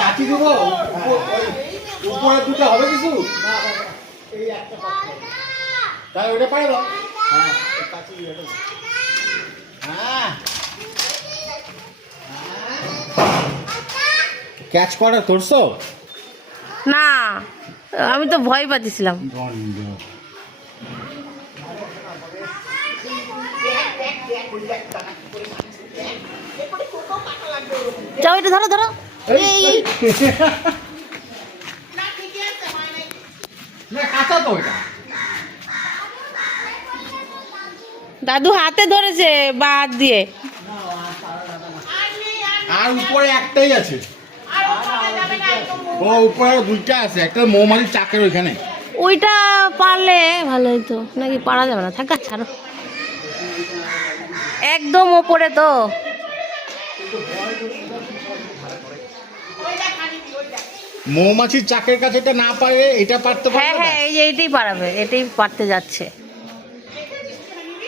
কাচি দেবো উপরে দুটো হবে কিছু তাই ওটা পাই দাও। হ্যাঁ হ্যাঁ ক্যাচ করা করছো না, আমি তো ভয় পাচ্ছিলাম। যাও, এটা ধরো ধরো। এই কাঁচা তো এটা দাদু হাতে ধরেছে বাদ দিয়ে। আর উপরে একটাই আছে, ও উপরে দুইটা আছে, একটা মৌমাছির চাকের ওইখানে। ওইটা পারলে ভালো হতো, নাকি পারা যাবে না? থাকা ছাড়ো, একদম ওপরে তো। মৌমাছির চাকের কাছে এটা না পারে, এটা পারতে পারে। হ্যাঁ হ্যাঁ, এই যে এইটাই পারাবে, এটাই পারতে যাচ্ছে।